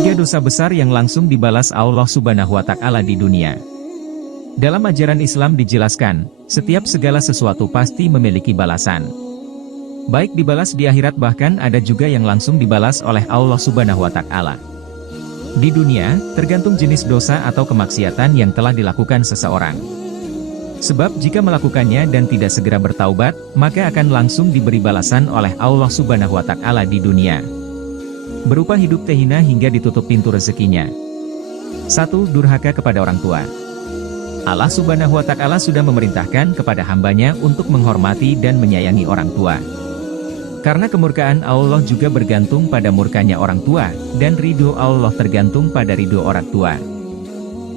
Tiga dosa besar yang langsung dibalas Allah Subhanahu wa Ta'ala di dunia. Dalam ajaran Islam dijelaskan, setiap segala sesuatu pasti memiliki balasan. Baik dibalas di akhirat, bahkan ada juga yang langsung dibalas oleh Allah Subhanahu wa Ta'ala. Di dunia, tergantung jenis dosa atau kemaksiatan yang telah dilakukan seseorang. Sebab jika melakukannya dan tidak segera bertaubat, maka akan langsung diberi balasan oleh Allah Subhanahu wa Ta'ala di dunia. Berupa hidup terhina hingga ditutup pintu rezekinya. 1. Durhaka kepada orang tua. Allah Subhanahu wa Ta'ala sudah memerintahkan kepada hambanya untuk menghormati dan menyayangi orang tua. Karena kemurkaan Allah juga bergantung pada murkanya orang tua, dan ridho Allah tergantung pada ridho orang tua.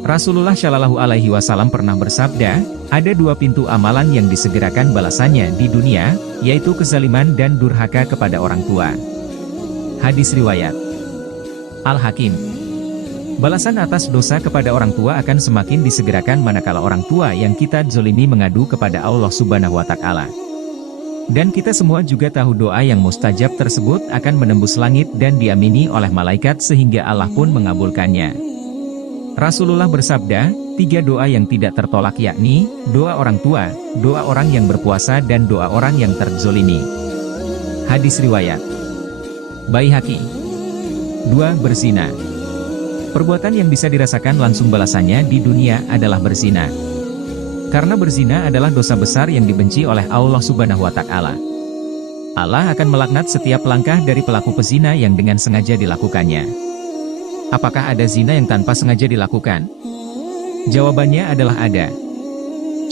Rasulullah Shallallahu Alaihi Wasallam pernah bersabda, ada dua pintu amalan yang disegerakan balasannya di dunia, yaitu kezaliman dan durhaka kepada orang tua. Hadis riwayat Al-Hakim. Balasan atas dosa kepada orang tua akan semakin disegerakan manakala orang tua yang kita zolimi mengadu kepada Allah Subhanahu wa Ta'ala. Dan kita semua juga tahu doa yang mustajab tersebut akan menembus langit dan diamini oleh malaikat sehingga Allah pun mengabulkannya. Rasulullah bersabda, tiga doa yang tidak tertolak yakni, doa orang tua, doa orang yang berpuasa dan doa orang yang terzolimi. Hadis riwayat Baihaqi. 2. Berzina. Perbuatan yang bisa dirasakan langsung balasannya di dunia adalah berzina. Karena berzina adalah dosa besar yang dibenci oleh Allah Subhanahu wa Ta'ala. Allah akan melaknat setiap langkah dari pelaku pezina yang dengan sengaja dilakukannya. Apakah ada zina yang tanpa sengaja dilakukan? Jawabannya adalah ada.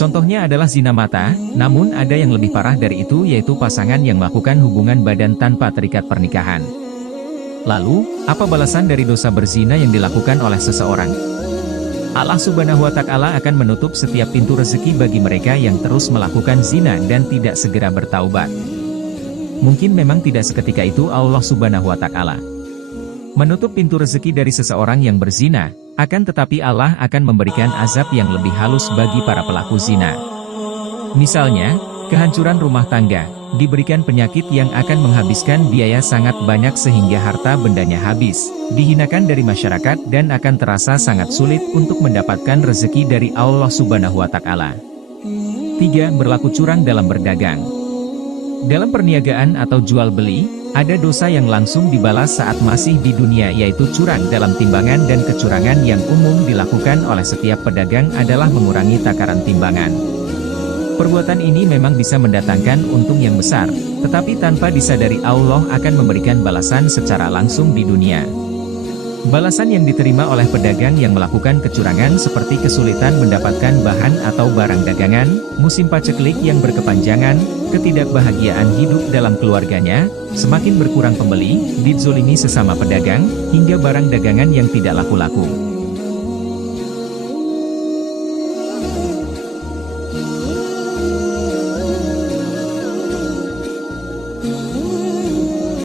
Contohnya adalah zina mata, namun ada yang lebih parah dari itu, yaitu pasangan yang melakukan hubungan badan tanpa terikat pernikahan. Lalu, apa balasan dari dosa berzina yang dilakukan oleh seseorang? Allah Subhanahu wa Ta'ala akan menutup setiap pintu rezeki bagi mereka yang terus melakukan zina dan tidak segera bertaubat. Mungkin memang tidak seketika itu Allah Subhanahu wa Ta'ala menutup pintu rezeki dari seseorang yang berzina, akan tetapi Allah akan memberikan azab yang lebih halus bagi para pelaku zina. Misalnya, kehancuran rumah tangga, diberikan penyakit yang akan menghabiskan biaya sangat banyak sehingga harta bendanya habis, dihinakan dari masyarakat dan akan terasa sangat sulit untuk mendapatkan rezeki dari Allah Subhanahu wa Ta'ala. 3. Berlaku curang dalam berdagang. Dalam perniagaan atau jual beli, ada dosa yang langsung dibalas saat masih di dunia, yaitu curang dalam timbangan, dan kecurangan yang umum dilakukan oleh setiap pedagang adalah mengurangi takaran timbangan. Perbuatan ini memang bisa mendatangkan untung yang besar, tetapi tanpa disadari Allah akan memberikan balasan secara langsung di dunia. Balasan yang diterima oleh pedagang yang melakukan kecurangan seperti kesulitan mendapatkan bahan atau barang dagangan, musim paceklik yang berkepanjangan, ketidakbahagiaan hidup dalam keluarganya, semakin berkurang pembeli, dizolimi sesama pedagang, hingga barang dagangan yang tidak laku-laku.